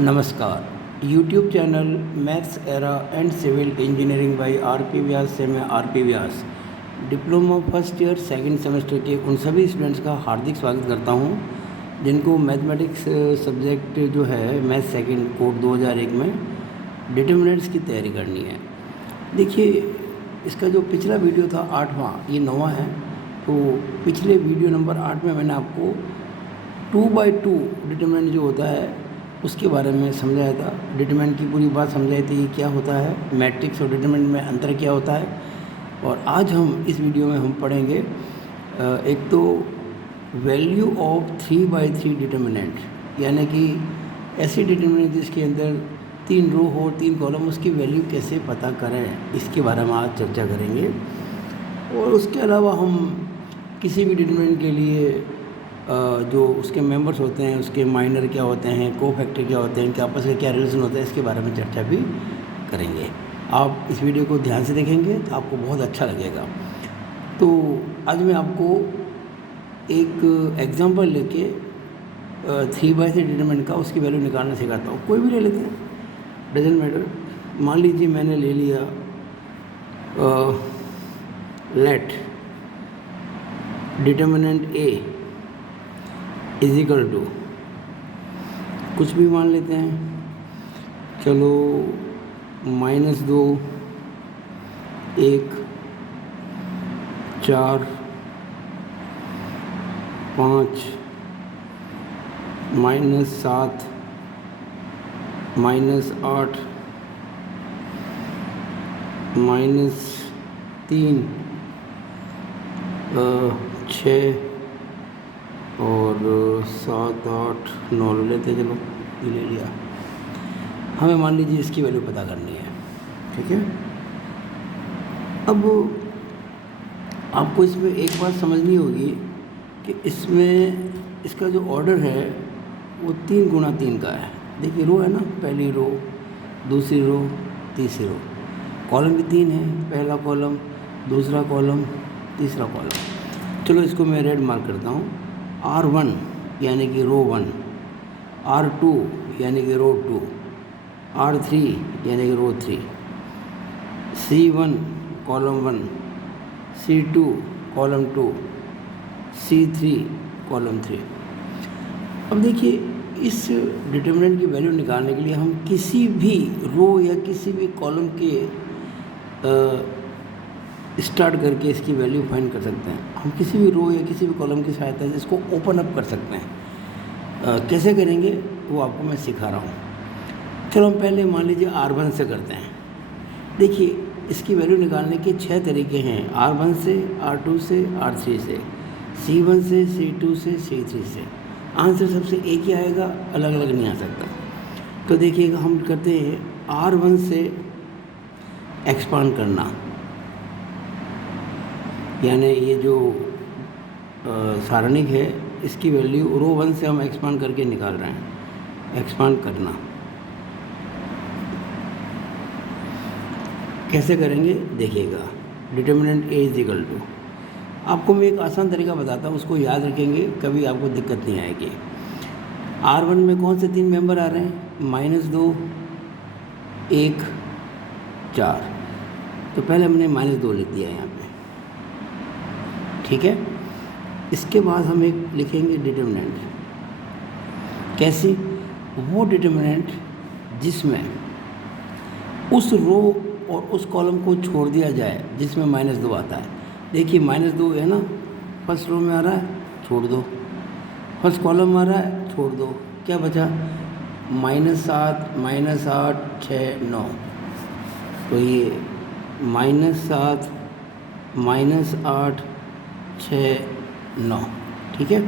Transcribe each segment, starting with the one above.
नमस्कार। YouTube channel maths era and civil engineering by R P. Vyas से मैं R P. Vyas diploma first year second semester के उन सभी स्टूडेंट्स का हार्दिक स्वागत करता हूं जिनको मैथमेटिक्स सब्जेक्ट जो है मैथ सेकंड कोड 2001 में डिटर्मिनेंट्स की तैयारी करनी है। देखिए, इसका जो पिछला वीडियो था 8वां, ये 9वां है। तो पिछले वीडियो नंबर 8 में मैंने आपको 2/2 डिटर्मिनेंट जो होता है उसके बारे में समझाया था। डिटरमिनेंट की पूरी बात समझाई थी, क्या होता है, मैट्रिक्स और डिटरमिनेंट में अंतर क्या होता है। और आज हम इस वीडियो में हम पढ़ेंगे एक तो वैल्यू ऑफ 3/3 डिटरमिनेंट, यानी कि ऐसी डिटरमिनेंट जिसके अंदर 3 रो हो 3 कॉलम, उसकी वैल्यू कैसे पता करें, इसके बारे में आज चर्चा करेंगे। और उसके अलावा हम किसी भी डिटरमिनेंट के लिए जो उसके मेंबर्स होते हैं, उसके माइनर क्या होते हैं, कोफैक्टर क्या होते हैं, इनके आपस में क्या रिलेशन होता है, इसके बारे में चर्चा भी करेंगे। आप इस वीडियो को ध्यान से देखेंगे तो आपको बहुत अच्छा लगेगा। तो आज मैं आपको एक एग्जांपल लेके 3/3 डिटरमिनेंट का उसकी वैल्यू निकालना सिखाता हूँ। कोई भी ले लेते हैं, डजंट मैटर। मान लीजिए मैंने ले लिया let determinant A is equal to, कुछ भी मान लेते हैं, चलो -2, 1, 4, 5, -7, -8, -3, 6 और 7, 8, 9 लेते, चलो ये ले लिया। हमें मान लीजिए इसकी वैल्यू पता करनी है, ठीक है। अब आपको इसमें एक बात समझनी होगी कि इसमें इसका जो ऑर्डर है वो 3 × 3 का है। देखिए रो है ना, पहली रो, दूसरी रो, तीसरी रो, कॉलम भी 3 है, पहला कॉलम, दूसरा कॉलम, तीसरा कॉलम। चलो इसको मैं रेड मार्क करता हूँ। R1 यानी कि रो 1, R2 यानी कि रो 2, R3 यानी कि रो 3, C1 column 1, C2 column 2, C3 column 3। अब देखिए, इस डिटरमिनेंट की वैल्यू निकालने के लिए हम किसी भी रो या किसी भी कॉलम के स्टार्ट करके इसकी वैल्यू फाइंड कर सकते हैं। हम किसी भी रो या किसी भी कॉलम की सहायता से इसको ओपन अप कर सकते हैं। कैसे करेंगे वो आपको मैं सिखा रहा हूँ। चलो हम पहले मान लीजिए R1 से करते हैं। देखिए, इसकी वैल्यू निकालने के 6 तरीके हैं, R1 से, R2 से, R3 से, C1 से, C2 से, C3 से। आंसर सबसे एक ही आएगा, अलग अलग नहीं आ सकता। तो देखिएगा, हम करते हैं R1 से एक्सपांड करना, यानी ये जो सारणिक है इसकी वैल्यू रो 1 से हम एक्सपांड करके निकाल रहे हैं। एक्सपांड करना कैसे करेंगे देखिएगा। Determinant A is equal to, आपको मैं एक आसान तरीका बताता हूँ, उसको याद रखेंगे, कभी आपको दिक्कत नहीं आएगी। R1 में कौन से 3 मेंबर आ रहे हैं, -2, 1, 4। तो पहले हमने -2 लिख दिया यहाँ पे, ठीक है। इसके बाद हम एक लिखेंगे डिटरमिनेंट। कैसी, वो डिटरमिनेंट जिसमें उस रो और उस कॉलम को छोड़ दिया जाए जिसमें -2 आता है। देखिए -2 है ना, फर्स्ट रो में आ रहा है, छोड़ दो। फर्स्ट कॉलम आ रहा है, छोड़ दो। क्या बचा, -7, -8, 6, 9। तो ये -7, -8, 6, 9, ठीक है।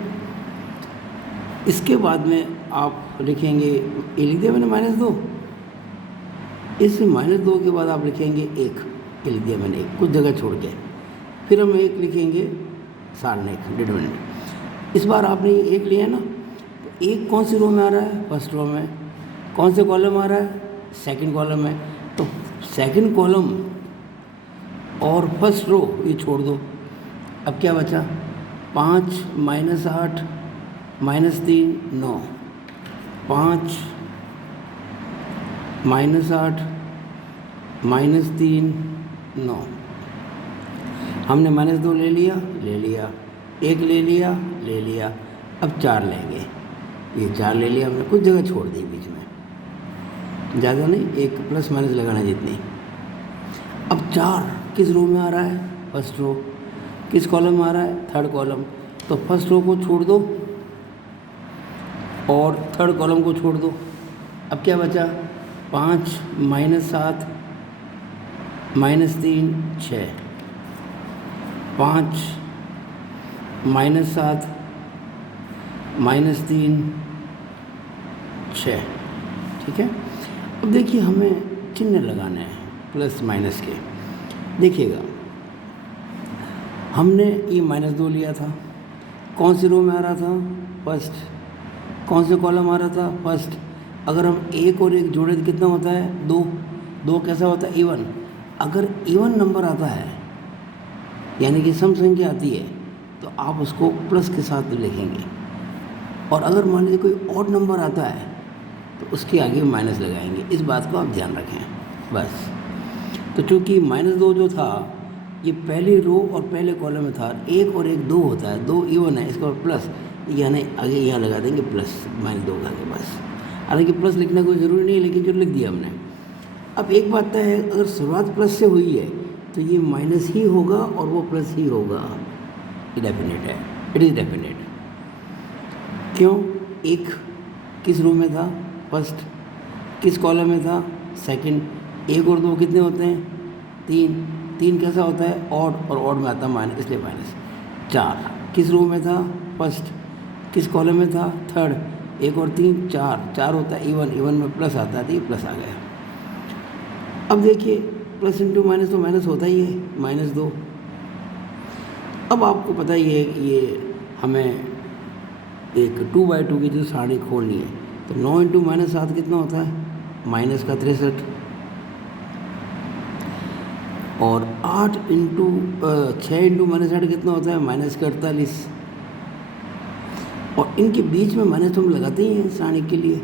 इसके बाद में आप लिखेंगे, ये लिख दिया मैंने -2। इस -2 के बाद आप लिखेंगे 1, ये लिख दिया मैंने 1, कुछ जगह छोड़ के। फिर हम 1 लिखेंगे सारणिक डिटरमिनेंट। इस बार आपने 1 लिया ना, तो 1 कौन सी रो में आ रहा है, फर्स्ट रो में। कौन से कॉलम आ रहा है, सेकंड कॉलम में। तो सेकंड कॉलम और फर्स्ट रो ये छोड़ दो। अब क्या बचा, 5 -8 -3 9, 5 -8 -3 9। हमने -2 ले लिया, 1 ले लिया, अब 4 लेंगे। ये 4 ले लिया हमने, कुछ जगह छोड़ दी बीच में, ज़्यादा नहीं, एक प्लस माइनस लगाना जितनी। अब 4 किस रो में आ रहा है? First row. किस कॉलम में आ रहा है? Third column. तो फर्स्ट रो को छोड़ दो और थर्ड कॉलम को छोड़ दो। अब क्या बचा? 5 -7 -3 6। 5 -7 -3 6। ठीक है। अब देखिए हमें चिन्ह लगाने हैं प्लस माइनस के। देखिएगा हमने ये -2 लिया था, कौन सी रो में आ रहा था? फर्स्ट। कौन से कॉलम आ रहा था? फर्स्ट। अगर हम 1 और 1 जोड़े तो कितना होता है? 2। 2 कैसा होता है? इवन। अगर इवन नंबर आता है यानी कि सम संख्या आती है तो आप उसको प्लस के साथ लिखेंगे, और अगर मान लीजिए कोई ऑड नंबर आता है तो उसके आगे माइनस लगाएंगे। इस बात को आप ध्यान रखें बस। तो चूँकि -2 जो था ये पहली रो और पहले कॉलम में था, 1 और 1 2 होता है, 2 इवन है, इसका प्लस, यानी आगे यहाँ लगा देंगे प्लस -2 का आगे बस। हालांकि प्लस लिखना कोई ज़रूरी नहीं है, लेकिन जो लिख दिया हमने। अब एक बात तय है, अगर शुरुआत प्लस से हुई है तो ये माइनस ही होगा और वो प्लस ही होगा। डेफिनेट है, इट इज़ डेफिनेट। क्यों? 1 किस रो में था? फर्स्ट। किस कॉलम में था? सेकंड। 1 और 2 कितने होते हैं? 3। 3 कैसा होता है? ऑड, और ऑड में आता है माइनस, इसलिए माइनस। 4 किस रो में था? फर्स्ट। किस कॉलम में था? थर्ड। 1 और 3 4। 4 होता है इवन, इवन में प्लस आता है तो ये प्लस आ गया। अब देखिए प्लस इंटू माइनस तो माइनस होता ही है, -2। अब आपको पता ही है कि ये हमें एक 2/2 की जो सारणी खोलनी है, तो 9 इंटू -7 कितना होता है? -63। और 6 इंटू -8 कितना होता है? -48। और इनके बीच में माइनस तो हम लगाते ही हैं सारणी के लिए।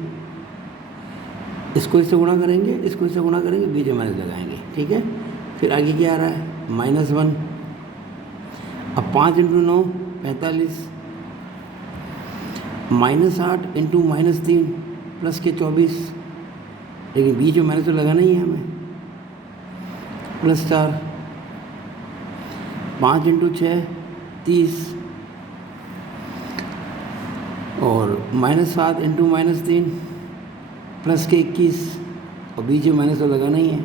इसको इससे गुणा करेंगे, इसको इससे गुणा करेंगे, बीच में माइनस लगाएंगे। ठीक है। फिर आगे क्या आ रहा है? -1। अब 5 इंटू 9 45। -8 इंटू -3 प्लस के 24, लेकिन बीच में माइनस तो लगाना ही है हमें, +4। 5 इंटू 6 30, और -7 इंटू -3 प्लस के 21, और बीच में माइनस तो लगाना ही है।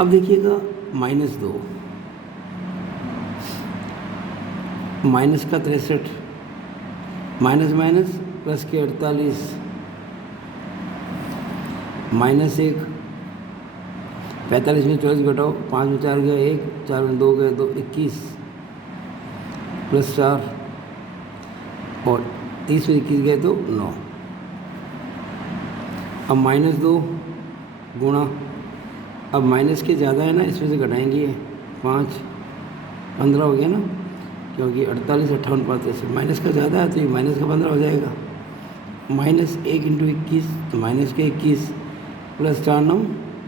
अब देखिएगा -2 माइनस का 63, माइनस माइनस प्लस के 48, -1 45 में 24 घटाओ, 5 में 4 गया 1, 4 में 2 गए 2, 21 +4, और 30 में 21 गए तो 9। अब -2 गुणा, अब माइनस के ज़्यादा है ना, इसमें से घटाएंगे 5 15 हो गया ना, क्योंकि 48 58 पाते से माइनस का ज़्यादा है तो ये माइनस का 15 हो जाएगा। -1 इंटू 21 तो माइनस के 21 +4 9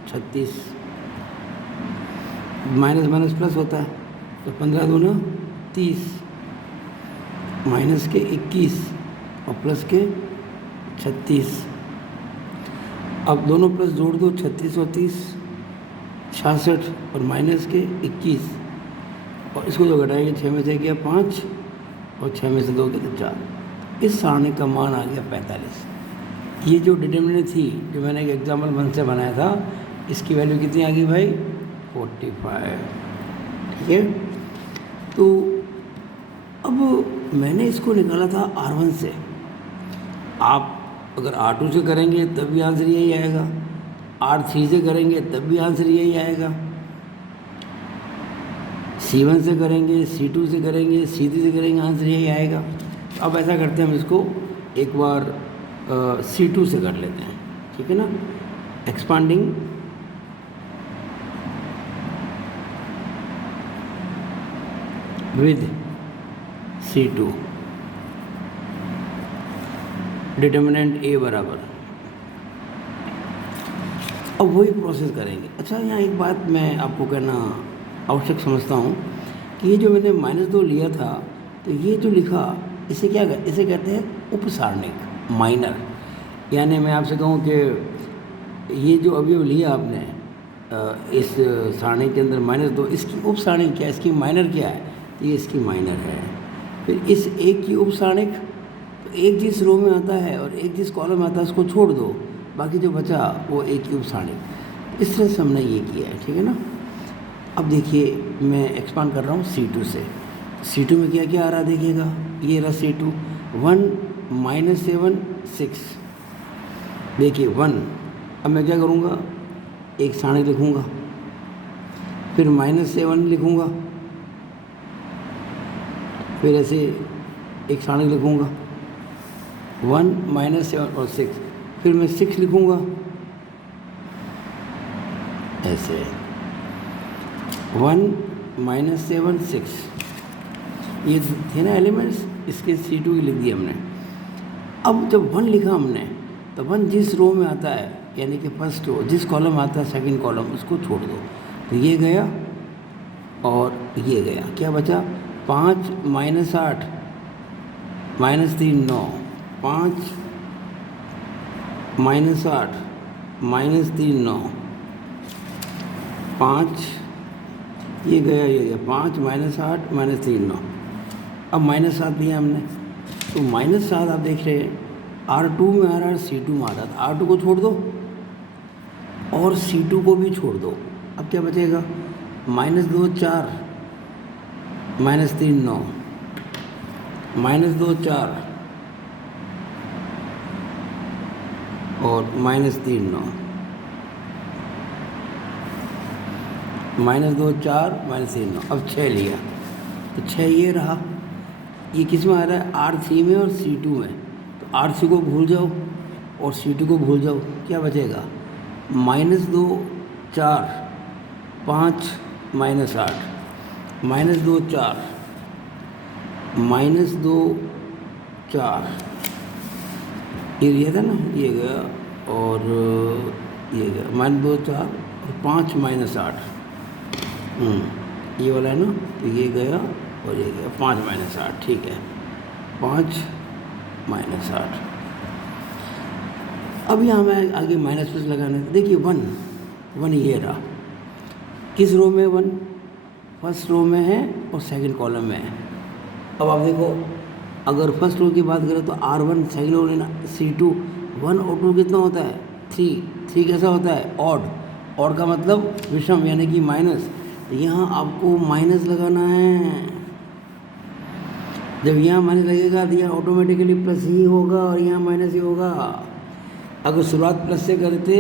36, माइनस माइनस प्लस होता है तो 15 दूना 30, माइनस के 21 और प्लस के 36। अब दोनों प्लस जोड़ दो, 36 और 30 66, और माइनस के 21, और इसको जो घटाएंगे 6 में से गया 5 और 6 में से 2 गया तो 4। इस सारणी का मान आ गया 45। ये जो डिटर्मिनेंट थी, जो मैंने एक एग्जाम्पल 1 से बनाया था, इसकी वैल्यू कितनी आ गई भाई? 45। ठीक है। तो अब मैंने इसको निकाला था R1 से। आप अगर R2 से करेंगे तब भी आंसर यही आएगा, R3 से करेंगे तब भी आंसर यही आएगा, C1 से करेंगे, C2 से करेंगे, C3 से करेंगे, आंसर यही आएगा। अब ऐसा करते हैं, हम इसको एक बार C2 से कर लेते हैं। ठीक है ना। Expanding with C2। डिटर्मिनेंट ए बराबर, अब वही प्रोसेस करेंगे। अच्छा, यहाँ एक बात मैं आपको कहना आवश्यक समझता हूँ कि ये जो मैंने -2 लिया था, तो ये जो लिखा इसे इसे कहते हैं उपसारणिक, माइनर। यानी मैं आपसे कहूँ कि ये जो अवयव लिया आपने इस सारणी के अंदर -2, इसकी उपसारणिक क्या है, इसकी माइनर क्या है, तो ये इसकी माइनर है। फिर इस एक की उपसारणिक, तो एक जिस रो में आता है और एक जिस कॉलम में आता है उसको छोड़ दो, बाकी जो बचा वो एक की उपसारणिक। इस तरह से हमने ये किया है, ठीक है ना। अब देखिए मैं एक्सपांड कर रहा हूँ C2 से। C2 में क्या क्या आ रहा है देखिएगा, ये रहा C2 1 -7 6। देखिए 1, अब मैं क्या करूँगा, एक सारणी लिखूँगा, फिर -7 लिखूँगा, फिर ऐसे एक सारणी लिखूँगा 1 -7 और 6, फिर मैं 6 लिखूँगा ऐसे 1 -7 6। ये थे ना एलिमेंट्स, इसके C2 की लिख दी हमने। अब जब 1 लिखा हमने, तो 1 जिस रो में आता है, यानी कि फर्स्ट रो, जिस कॉलम में आता है सेकंड कॉलम, उसको छोड़ दो, तो ये गया और ये गया, क्या बचा 5 -8 -3 9, 5 -8 -3 9, 5 ये गया 5 -8 -3 9। अब -7 लिया हमने, तो -7 आप देख रहे हैं R2 में आ रहा है, C2 में आ रहा है, R2 को छोड़ दो और C2 को भी छोड़ दो। अब क्या बचेगा, -2 4 -3 9, -2 4 और -3 9, -2 4 -3 9। अब 6 लिया, तो 6 ये रहा, ये किस में आ रहा है, R3 में और C2 में। तो R3 को भूल जाओ और C2 को भूल जाओ, क्या बचेगा -2 4 5 -8, -2 4 -2 4, ये लिया था ना, ये गया और ये गया -2 4 और 5 -8, ये वाला है ना, तो ये गया और ये गया 5 -8, ठीक है 5 -8। अब यहाँ हमें आगे माइनस प्लस लगाना है। देखिए 1 ये रहा, किस रो में 1, फर्स्ट रो में है और सेकंड कॉलम में है। अब आप देखो, अगर फर्स्ट रो की बात करें तो R1 सेकंड रो लेना, C2 1 और 2 कितना होता है 3 कैसा होता है ऑड का मतलब विषम यानी कि माइनस। तो यहाँ आपको माइनस लगाना है, जब यहाँ माइनस लगेगा तो यहाँ ऑटोमेटिकली प्लस ही होगा और यहाँ माइनस ही होगा। अगर शुरुआत प्लस से करते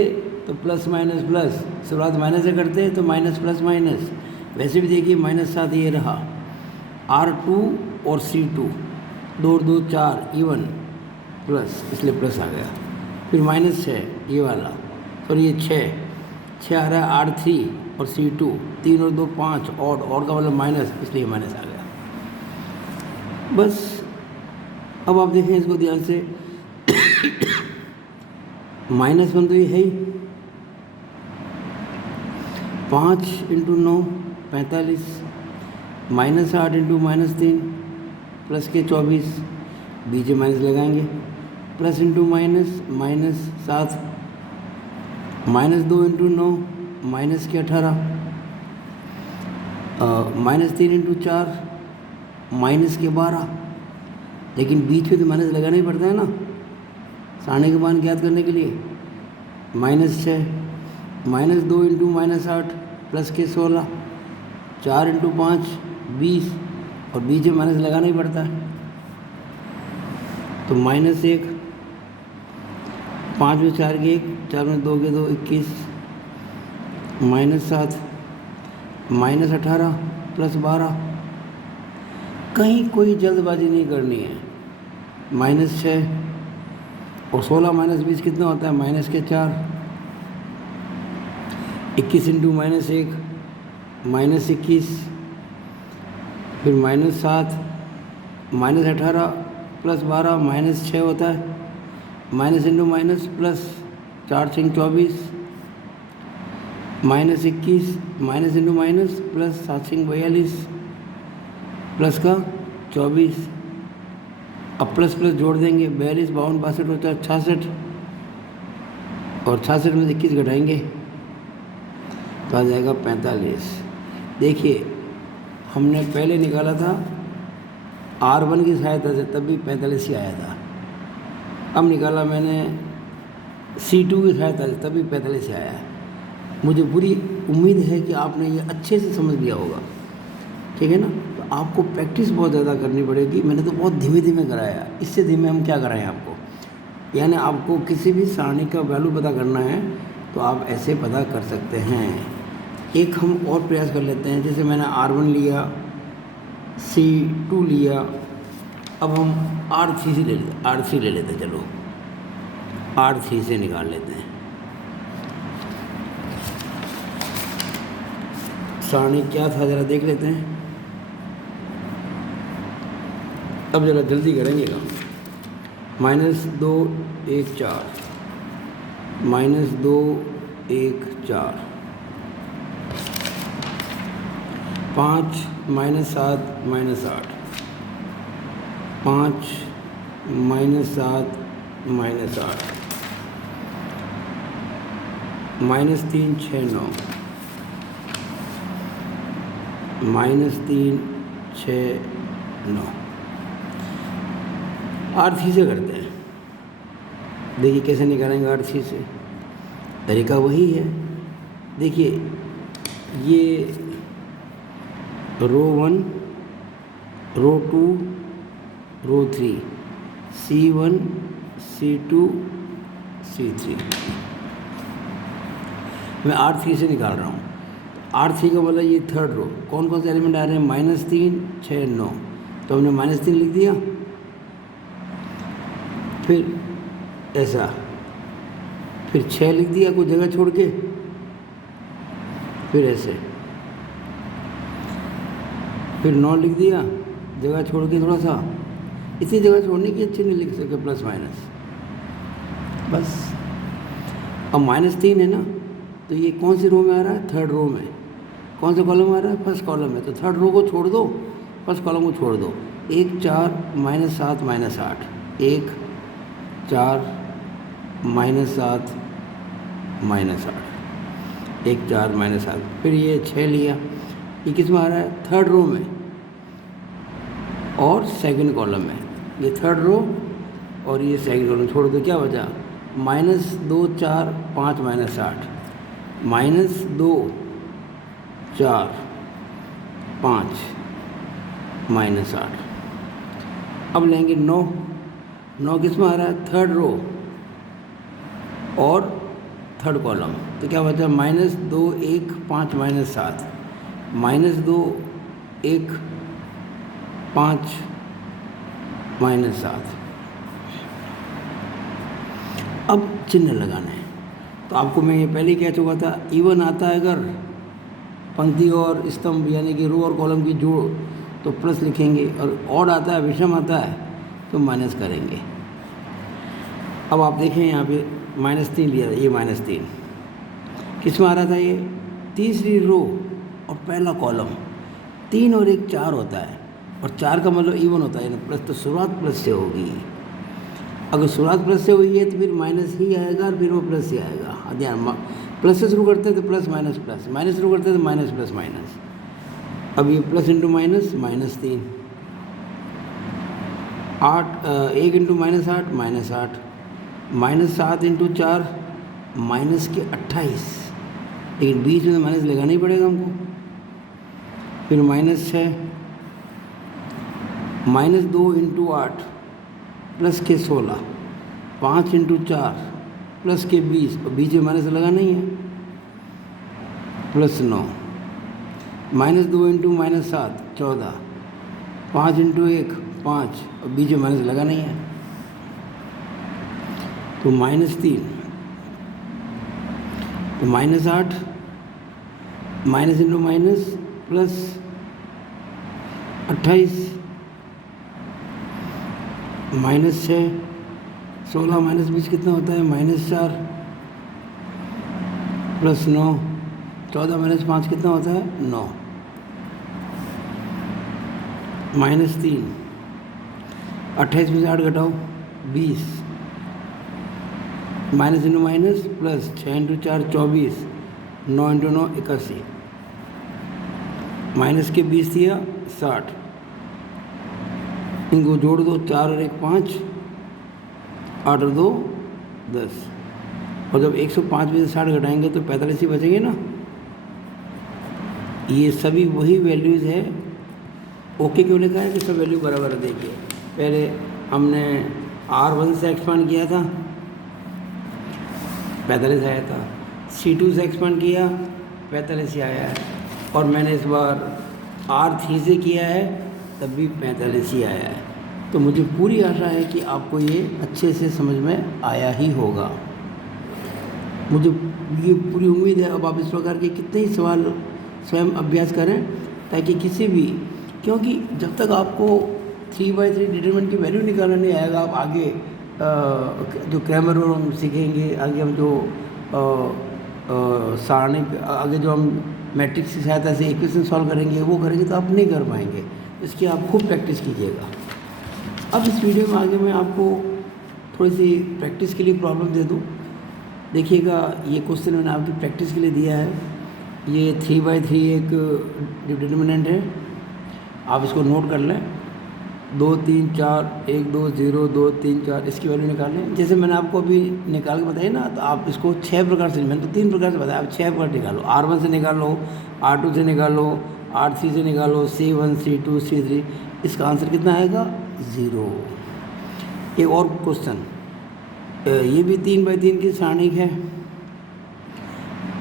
तो प्लस माइनस प्लस, शुरुआत माइनस से करते तो माइनस प्लस माइनस। वैसे भी देखिए -7 ये रहा, R2 और C2 2 2 4 इवन प्लस, इसलिए प्लस आ गया। फिर -6 ये वाला, और ये 6 आ रहा है R3 और C2 3 और 2 5 और का मतलब माइनस, इसलिए माइनस आ गया। बस अब आप देखें इसको ध्यान से, -1 तो ये है ही, 5 × 9 45, -8 × -3 प्लस के 24, बीच में माइनस लगाएंगे, प्लस इंटू माइनस -7, -2 × 9 माइनस के 18, -3 × 4 माइनस के 12। लेकिन बीच में तो माइनस लगाना ही पड़ता है ना सारणी के मान ज्ञात करने के लिए। -6, -2 × -8 प्लस के 16, 4 × 5 20, और बीच में माइनस लगाना ही पड़ता है। तो -1, 5 में 4 के 1, 4 में 2 के 2 21, -7, -18 प्लस 12। कहीं कोई जल्दबाजी नहीं करनी है। -6 और 16 -20 कितना होता है, माइनस के 4, 21 × -1 -21, फिर -7, -18 प्लस 12 -6 होता है, minus into minus plus, 4 6 24, minus 21, minus into minus plus 7 6 42, plus का 24, अब प्लस प्लस जोड़ देंगे, 42 52 62 होता है 66, और 66 में से 21 घटाएंगे तो आ जाएगा 45। देखिए हमने पहले निकाला था R1 की सहायता से, तब भी 45 ही आया था। अब निकाला मैंने C2 की सहायता से, तब भी 45 ही आया है। मुझे पूरी उम्मीद है कि आपने ये अच्छे से समझ लिया होगा, ठीक है ना। तो आपको प्रैक्टिस बहुत ज़्यादा करनी पड़ेगी। मैंने तो बहुत धीमे धीमे कराया, इससे धीमे हम क्या कराएं आपको, यानी आपको किसी भी सारणी का वैल्यू पता करना है तो आप ऐसे पता कर सकते हैं। एक हम और प्रयास कर लेते हैं, जैसे मैंने R1 लिया, C2 लिया, अब हम R3 ले लेते हैं। चलो R3 से निकाल लेते हैं। सारणी क्या था ज़रा देख लेते हैं। अब ज़रा जल्दी करेंगे काम। -2 1 4, -2 1 4, 5 -7 -8, 5 -7 -8, -3 6 9, -3 6 9। R3 से करते हैं। देखिए कैसे निकालेंगे R3 से, तरीका वही है। देखिए ये रो 1, रो 2, रो 3, C1 C2 C3, मैं R3 से निकाल रहा हूँ। R3 का मतलब ये थर्ड रो, कौन कौन से एलिमेंट आ रहे हैं, -3 6 9, तो हमने -3 लिख दिया। फिर ऐसा, फिर 6 लिख दिया कुछ जगह छोड़ के, फिर ऐसे, फिर 9 लिख दिया जगह छोड़ के थोड़ा सा, इसी जगह छोड़ने की अच्छी नहीं लिख सके, प्लस माइनस बस। अब -3 है ना, तो ये कौन सी रो में आ रहा है, थर्ड रो में। कौन सा कॉलम आ रहा है, फर्स्ट कॉलम में, तो थर्ड रो को छोड़ दो, फर्स्ट कॉलम को छोड़ दो। 1 4 -7 -8, 1 4 -7 -8, 1 4 -7, फिर ये 6 लिया, ये किस में आ रहा है, थर्ड रो में और सेकंड कॉलम में। ये थर्ड रो और ये सेकंड कॉलम छोड़ दो, क्या बचा, -2 4 5 -8, -2 4 5 -8। अब लेंगे 9, 9 किस में आ रहा है, थर्ड रो और थर्ड कॉलम, तो क्या बचा, -2 1 5 -7, -2 1 5 -7। अब चिन्ह लगाना है, तो आपको मैं ये पहले कह चुका था, इवन आता है अगर पंक्ति और स्तंभ यानी कि रो और कॉलम की जोड़ तो प्लस लिखेंगे, और ऑड आता है, विषम आता है तो माइनस करेंगे। अब आप देखें यहाँ पे -3 लिया, ये -3 किस में आ रहा था, ये तीसरी रो और पहला कॉलम, 3 और 1 4 होता है, और 4 का मतलब इवन होता है, प्लस, तो शुरुआत प्लस से होगी। अगर शुरुआत प्लस से हुई है तो फिर माइनस ही आएगा और फिर वो प्लस ही आएगा। ध्यान, प्लस से शुरू करते हैं तो प्लस माइनस प्लस, माइनस शुरू करते हैं तो माइनस प्लस माइनस। अब ये plus into minus, -3, 1 into -8 -8, -7 into 4 minus के 28, लेकिन बीच में माइनस लगाना ही पड़ेगा हमको। फिर -6, -2 इंटू 8 प्लस के 16, 5 इंटू 4 प्लस के 20, और बीच में माइनस लगाना ही है, +9, -2 इंटू -7 14, 5 इंटू 1 5, और बीच में माइनस लगाना ही है, तो -3, तो -8, minus into minus plus 28, -6 16 minus 20 कितना होता है? -4 प्लस 9। 14 माइनस 5 कितना होता है? 9। -3। 28 में से 8 घटाओ 20। Minus into minus plus 6 into 4 24। 9 into 9 81। Minus के 20 दिया 60। इनको जोड़ दो, 4 और 1 5, 8 और 2 10। और जब 105 में से 60 घटाएंगे तो 45 ही बचेंगे ना। ये सभी वही वैल्यूज़ है। ओके क्यों लिखा है कि सब वैल्यू बराबर है? देखिए पहले हमने R1 से एक्सपांड किया था, 45 आया था। C2 से एक्सपांड किया, 45 ही आया है। और मैंने इस बार R3 से किया है, तब भी 45 ही आया है। तो मुझे पूरी आशा है कि आपको ये अच्छे से समझ में आया ही होगा। मुझे ये पूरी उम्मीद है। अब आप इस प्रकार के कितने ही सवाल स्वयं अभ्यास करें, ताकि किसी भी, क्योंकि जब तक आपको 3/3 डिटरमिनेंट की वैल्यू निकालना नहीं आएगा, आप आगे जो क्रैमर और हम सीखेंगे, आगे हम जो सारणी, आगे जो हम मैट्रिक्स की सहायता से इक्वेशन सॉल्व करेंगे, वो करेंगे तो आप नहीं कर पाएंगे। इसकी आप खूब प्रैक्टिस कीजिएगा। अब इस वीडियो में आगे मैं आपको थोड़ी सी प्रैक्टिस के लिए प्रॉब्लम दे दूँ। देखिएगा, ये क्वेश्चन मैंने आपकी प्रैक्टिस के लिए दिया है। ये 3/3 एक डिटरमिनेंट है, आप इसको नोट कर लें। 2 3 4 1 2 0 2 3 4 इसकी वैल्यू निकाल लें। जैसे मैंने आपको अभी निकाल के बताया ना, तो आप इसको 6 प्रकार से, मैंने तो 3 प्रकार से बताया, आप 6 प्रकार निकालो। R1 से निकालो, R2 से निकालो, R3 से निकालो, C1 C2 C3। इसका आंसर कितना आएगा? 0। एक और क्वेश्चन, ये भी 3/3 की सारणिक है।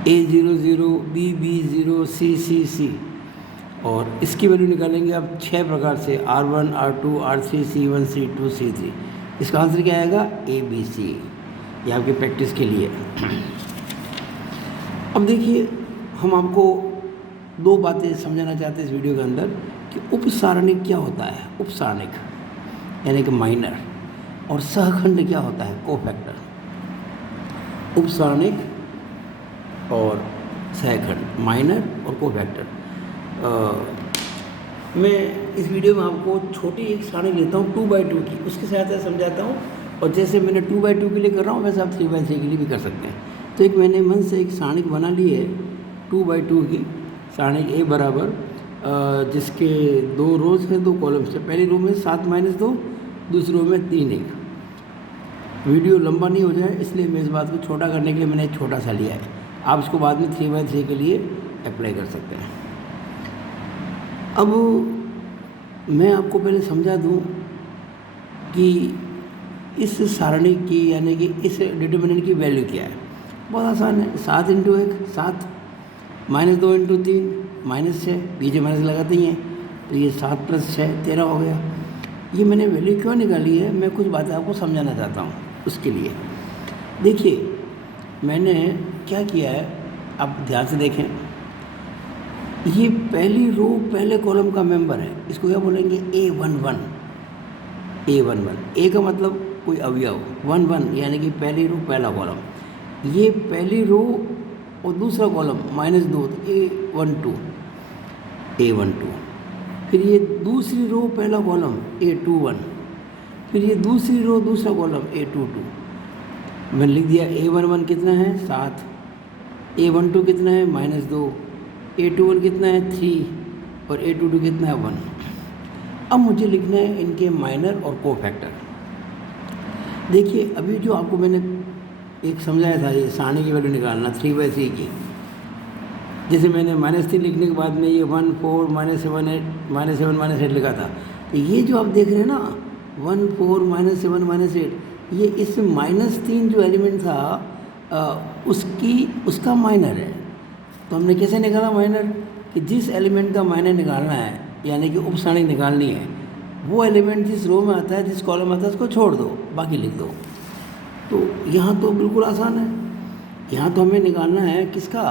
A0 0 B B 0 C C C, और इसकी वैल्यू निकालेंगे आप 6 प्रकार से, R1 R2 R3 C1 C2 C3। इसका आंसर क्या आएगा? ABC। ये आपकी प्रैक्टिस के लिए। अब देखिए, हम आपको 2 बातें समझाना चाहते हैं इस वीडियो के अंदर कि उपसारणिक क्या होता है। उपसारणिक यानी कि माइनर, और सहखंड क्या होता है? कोफैक्टर। उपसारणिक और सहखंड, माइनर और कोफैक्टर। मैं इस वीडियो में आपको छोटी एक सारणी लेता हूँ 2/2 की, उसकी सहायता से समझाता हूँ। और जैसे मैंने 2/2 के लिए कर रहा हूँ, वैसे आप 3/3 के लिए भी कर सकते हैं। तो एक मैंने मन से एक सारणी बना ली है 2/2 की सारणी। A बराबर, जिसके 2 रोज हैं 2 कॉलम्स है। पहली रो में 7 - 2, दूसरी रो में 3 1। वीडियो लंबा नहीं हो जाए इसलिए मैं इस बात को छोटा करने के लिए मैंने एक छोटा सा लिया है। आप इसको बाद में 3/3 के लिए अप्लाई कर सकते हैं। अब मैं आपको पहले समझा दूं कि इस सारणी की, यानी कि इस डिटरमिनेंट की वैल्यू क्या है। बहुत आसान है। 7 × 1 7, -2 × 3 -6, पीछे माइनस लगाते ही हैं, तो ये 7 + 6 13 हो गया। ये मैंने वैल्यू क्यों निकाली है, मैं कुछ बातें आपको समझाना चाहता हूँ। उसके लिए देखिए, मैंने क्या किया है, आप ध्यान से देखें। ये पहली रो पहले कॉलम का मेंबर है, इसको क्या बोलेंगे? A11। A11, A का मतलब कोई अवयव, 1 1 यानी कि पहली रो पहला कॉलम। ये पहली रो और दूसरा कॉलम -2, तो A12। फिर ये दूसरी रो पहला कॉलम A21। फिर ये दूसरी रो दूसरा कॉलम A22। मैंने लिख दिया A11 कितना है? 7। A12 कितना है? -2। A21 कितना है? 3। और A22 कितना है? 1। अब मुझे लिखना है इनके माइनर और कोफैक्टर। देखिए, अभी जो आपको मैंने एक समझाया था, ये सारणी की वैल्यू निकालना 3/3 की। जैसे मैंने -3 लिखने के बाद में ये 1 4 -7 -8 लिखा था। तो ये जो आप देख रहे हैं ना, 1 4 -7 -8, ये इस -3 जो एलिमेंट था उसका माइनर है। तो हमने कैसे निकाला माइनर? कि जिस एलिमेंट का माइनर निकालना है, यानी कि उपसारणी निकालनी है, वो एलिमेंट जिस रो में आता है, जिस कॉलम में आता है, उसको छोड़ दो, बाकी लिख दो। तो यहाँ तो बिल्कुल आसान है। यहाँ तो हमें निकालना है किसका?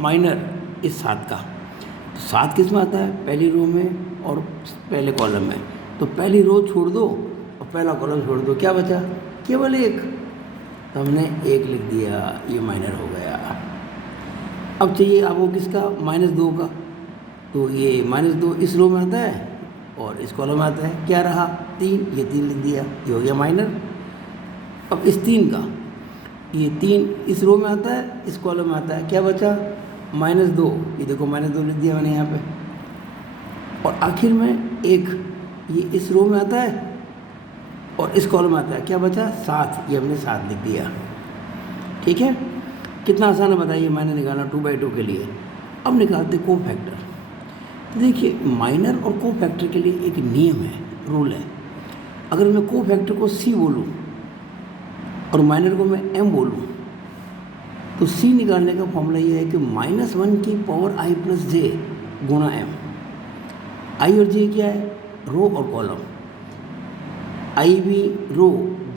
माइनर, इस 7 का। तो 7 किस में आता है? पहली रो में और पहले कॉलम में। तो पहली रो छोड़ दो और पहला कॉलम छोड़ दो, क्या बचा? केवल एक, तो हमने एक लिख दिया, ये माइनर हो गया। अब चाहिए आपको किसका, -2 का, तो ये -2 इस रो में आता है और इस कॉलम में आता है, क्या रहा 3, ये 3 लिख दिया, ये हो गया माइनर। अब इस 3 का, ये 3 इस रो में आता है, इस कॉलम में आता है, क्या बचा -2, ये देखो -2 लिख दिया मैंने यहाँ पे। और आखिर में एक, ये इस रो में आता है और इस कॉलम में आता है, क्या बचा 7, ये हमने 7 लिख दिया। ठीक है, कितना आसान है बताइए मैंने निकाला 2/2 के लिए। अब निकालते को फैक्टर। तो देखिए माइनर और को फैक्टर के लिए एक नियम है, रूल है। अगर मैं को फैक्टर को C बोलूँ और माइनर को मैं M बोलूँ, तो C निकालने का फॉर्मूला ये है कि -1 की पावर I + j गुणा M। I और J क्या है, रो और कॉलम। I भी रो,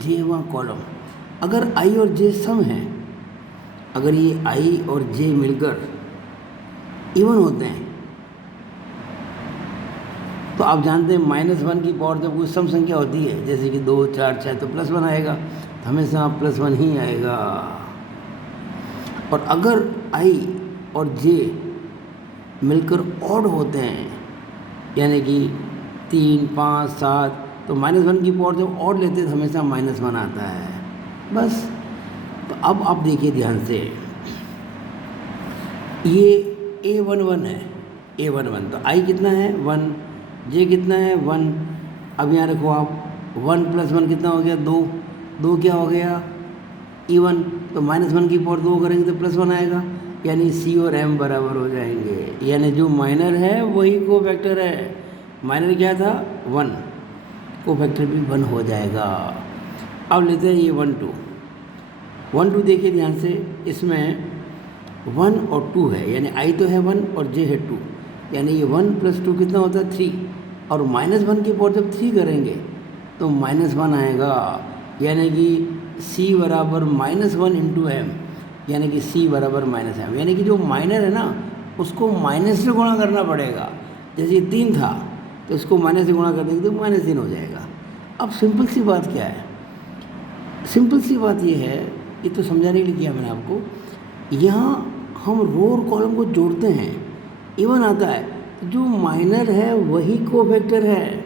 J वहाँ कॉलम। अगर I और J सम है, अगर ये I और J मिलकर इवन होते हैं, तो आप जानते हैं -1 की पावर जब कोई सम संख्या होती है, जैसे कि 2, 4, 6, तो +1 आएगा, तो हमेशा +1 ही आएगा। और अगर I और J मिलकर ऑड होते हैं, यानी कि 3, 5, 7, तो -1 की पावर जब ऑड लेते हैं तो हमेशा -1 आता है, बस। तो अब आप देखिए ध्यान से, ये A11 है, A11, तो I कितना है 1, J कितना है 1। अब यहाँ रखो आप, 1 + 1 कितना हो गया 2, 2 क्या हो गया इवन, तो -1 की पावर 2 करेंगे तो +1 आएगा, यानी C और M बराबर हो जाएंगे। यानी जो माइनर है वही को फैक्टर है। माइनर क्या था 1, को फैक्टर भी 1 हो जाएगा। अब लेते हैं ये 1, 2, 1, 2 देखिए ध्यान से, इसमें 1 और 2 है, यानी I तो है 1 और J है 2, यानी ये 1 + 2 कितना होता है 3, और -1 की पावर जब 3 करेंगे तो -1 आएगा, यानी कि C बराबर -1 × M, यानी कि C बराबर -M, यानी कि जो माइनर है ना उसको माइनस से गुणा करना पड़ेगा। जैसे ये 3 था तो इसको माइनस से गुणा कर देंगे तो -3 हो जाएगा। अब सिंपल सी बात क्या है, सिंपल सी बात ये है, ये तो समझाने के लिए किया मैंने आपको, यहाँ हम रो और कॉलम को जोड़ते हैं, इवन आता है, जो माइनर है वही को फैक्टर है।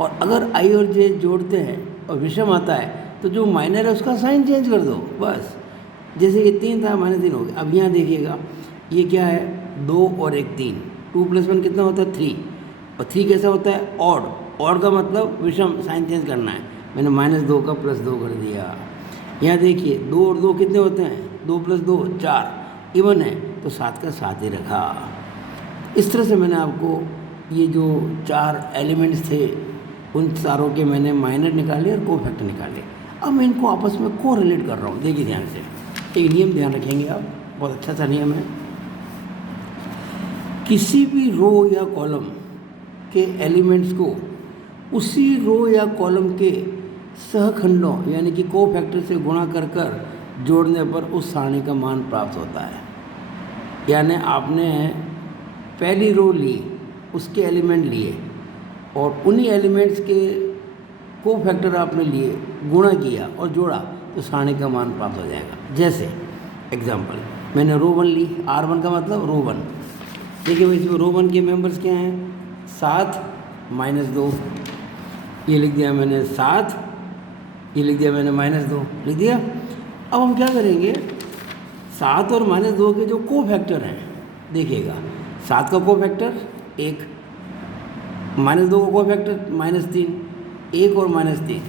और अगर I और J जोड़ते हैं और विषम आता है तो जो माइनर है उसका साइन चेंज कर दो, बस। जैसे ये 3 था, -3 हो गया। अब यहाँ देखिएगा, ये क्या है 2 और 1 3, 2 + 1 कितना होता है 3, और 3 कैसा होता है ऑड, ऑड का मतलब विषम, साइन चेंज करना है। मैंने -2 का +2 कर दिया। यहाँ देखिए 2 और 2 कितने होते हैं, 2 + 2 4, इवन है तो 7 का 7 ही रखा। इस तरह से मैंने आपको ये जो 4 एलिमेंट्स थे उन सारों के मैंने माइनर निकाले और को फैक्टर निकाले। अब मैं इनको आपस में को रिलेट कर रहा हूँ। देखिए ध्यान से, एक नियम ध्यान रखेंगे आप, बहुत अच्छा सा नियम है। किसी भी रो या कॉलम के एलिमेंट्स को उसी रो या कॉलम के सहखंडों यानी कि को फैक्टर से गुणा कर जोड़ने पर उस सारणी का मान प्राप्त होता है। यानी आपने पहली रो ली, उसके एलिमेंट लिए और उन्हीं एलिमेंट्स के को फैक्टर आपने लिए, गुणा किया और जोड़ा तो सारणी का मान प्राप्त हो जाएगा। जैसे एग्जांपल, मैंने रो 1 ली, R1 का मतलब रो 1। देखिए भाई इसमें रो 1 के मेंबर्स क्या हैं, 7 -2, ये लिख दिया मैंने 7, ये लिख दिया मैंने -2 लिख दिया। अब हम क्या करेंगे, 7 और -2 के जो को फैक्टर हैं, देखिएगा 7 का को फैक्टर 1, -2 का को फैक्टर -3, 1 और -3,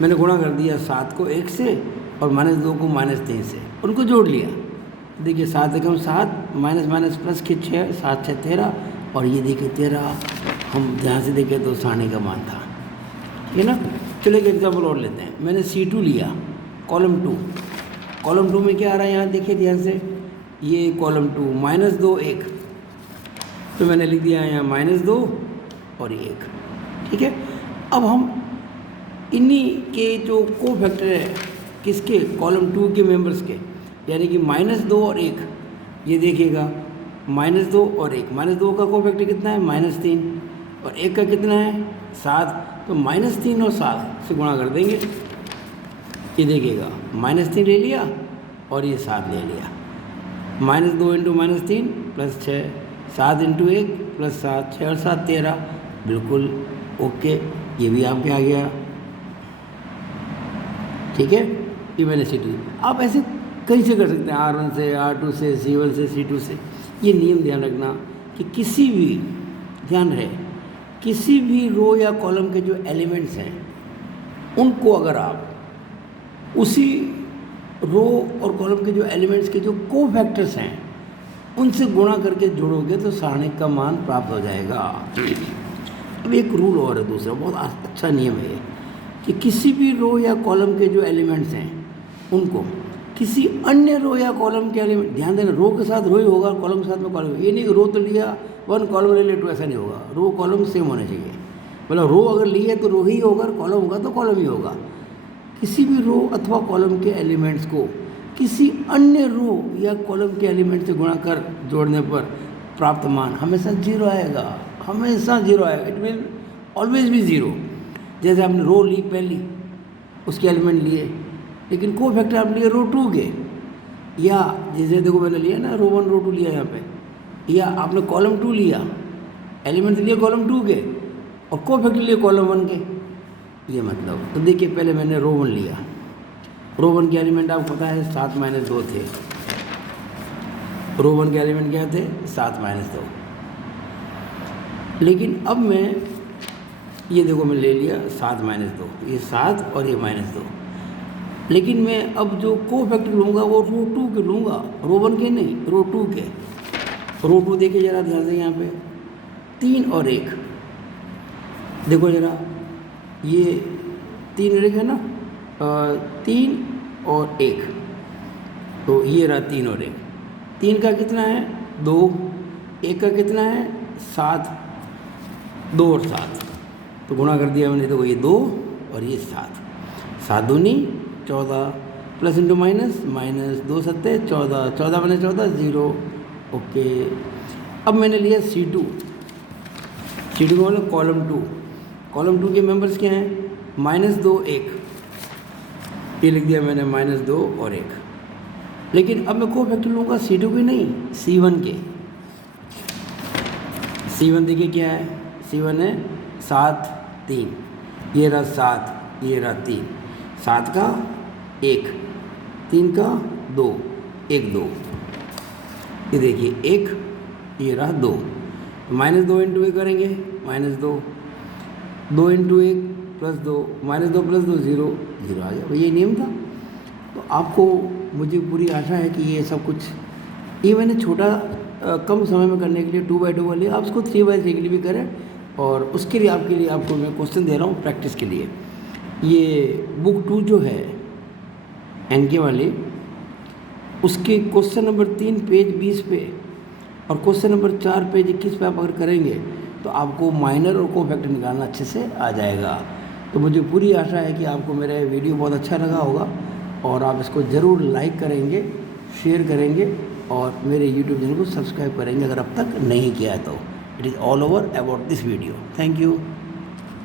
मैंने गुणा कर दिया 7 को 1 से और -2 को -3 से, उनको जोड़ लिया। देखिए 7 एकम 7, माइनस प्लस के 6, 7 6 13, और ये देखिए 13, हम ध्यान से देखें तो सारणी का मान था, ठीक है ना। चलो एक एग्जाम्पल और लेते हैं। मैंने C2 लिया, कॉलम 2, कॉलम 2 में क्या आ रहा है यहाँ देखिए ध्यान से, ये कॉलम 2 -2 1, तो मैंने लिख दिया यहाँ -2 और 1, ठीक है। अब हम इन्हीं के जो को फैक्टर है किसके, कॉलम 2 के मेंबर्स के, यानी कि -2 और 1, ये देखिएगा -2 और 1, -2 का को फैक्टर कितना है -3 और 1 का कितना है 7, तो -3 और 7 से गुणा कर देंगे ये देखिएगा -3 ले लिया और ये 7 ले लिया। -2 इंटू -3 प्लस 6, 7 इंटू 1 प्लस 7, 6 और 7 13, बिल्कुल ओके, ये भी आपके आ गया। ठीक है, ये मैंने C2। आप ऐसे कहीं से कर सकते हैं, R1 से, R2 से, C1 से, C2 से। ये नियम ध्यान रखना कि किसी भी, ध्यान रहे, किसी भी रो या कॉलम के जो एलिमेंट्स हैं उनको अगर आप उसी रो और कॉलम के जो एलिमेंट्स के जो कोफैक्टर्स हैं उनसे गुणा करके जोड़ोगे तो सारणिक का मान प्राप्त हो जाएगा। अब एक रूल और है दूसरा, बहुत अच्छा नियम है ये, कि किसी भी रो या कॉलम के जो एलिमेंट्स हैं उनको किसी अन्य रो या कॉलम के एलिमेंट, ध्यान देना, रो के साथ रो ही होगा, कॉलम के साथ में कॉलम। ये नहीं कि रो तो लिया 1 कॉलम ले ले 2, ऐसा नहीं होगा। रो कॉलम सेम होने चाहिए, मतलब रो अगर ली है तो रो ही होगा, कॉलम होगा तो कॉलम ही होगा। किसी भी रो अथवा कॉलम के एलिमेंट्स को किसी अन्य रो या कॉलम के एलिमेंट से गुणा कर जोड़ने पर प्राप्त मान हमेशा 0 आएगा, हमेशा 0 आएगा। इट विल ऑलवेज भी 0। जैसे आपने रो ली पहली, उसके एलिमेंट लिए, लेकिन कोफैक्टर आप लिए रो 2 के, या जैसे देखो मैंने लिया ना रो 1 रो 2 लिया यहाँ पे, या आपने कॉलम 2 लिया, एलिमेंट लिए कॉलम 2 के और कोफैक्टर लिए कॉलम 1 के, ये मतलब। तो देखिए पहले मैंने रो 1 लिया, रो 1 के एलिमेंट आपको पता है 7 - 2 थे। रो 1 के एलिमेंट क्या थे? 7 - 2। लेकिन अब मैं ये देखो मैं ले लिया 7 - 2, ये 7 और ये -2। लेकिन मैं अब जो कोफैक्टर लूँगा वो रो 2 के लूँगा, रो 1 के नहीं, रो 2 के। रो 2 देखिए ज़रा ध्यान से, यहाँ पे 3 और 1, देखो ज़रा, ये 3 और 1 है ना, 3 और 1, तो ये रहा 3 और 1। 3 का कितना है? 2, 1 का कितना है? 7, 2 और 7, तो गुणा कर दिया मैंने, देखो ये 2 और ये 7, 7 दूनी 14, प्लस इंटू माइनस, -2 सत्ते 14, 14 बने 14, 0, ओके। अब मैंने लिया C2 का मतलब कॉलम 2। कॉलम 2 के मेंबर्स क्या हैं? -2, 1, ये लिख दिया मैंने, -2 और 1। लेकिन अब मैं कोफैक्टर लूँगा C2 के नहीं, C1 के। C1 देखिए क्या है? C1 है 7, 3, ये रहा 7, ये रहा 3, 7 का 1, 3 का 2, 1 2, ये देखिए 1, ये रहा 2, -2 इंटू 1 करेंगे, -2, 2 इंटू 1 प्लस 2, -2 प्लस 2 0, 0 आ गया। ये नियम था। तो आपको, मुझे पूरी आशा है कि ये सब कुछ, ये मैंने छोटा कम समय में करने के लिए 2x2 वाली, आप उसको 3x3 के लिए भी करें। और उसके लिए आपके लिए आपको मैं क्वेश्चन दे रहा हूँ प्रैक्टिस के लिए। ये बुक 2 जो है एनके वाली, उसके क्वेश्चन नंबर 3 पेज 20 पे और क्वेश्चन नंबर 4 पेज 21 पे आप अगर करेंगे तो आपको माइनर और कोफैक्टर निकालना अच्छे से आ जाएगा। तो मुझे पूरी आशा है कि आपको मेरा वीडियो बहुत अच्छा लगा होगा और आप इसको ज़रूर लाइक करेंगे, शेयर करेंगे और मेरे यूट्यूब चैनल को सब्सक्राइब करेंगे अगर अब तक नहीं किया है तो। It is all over about this video. Thank you.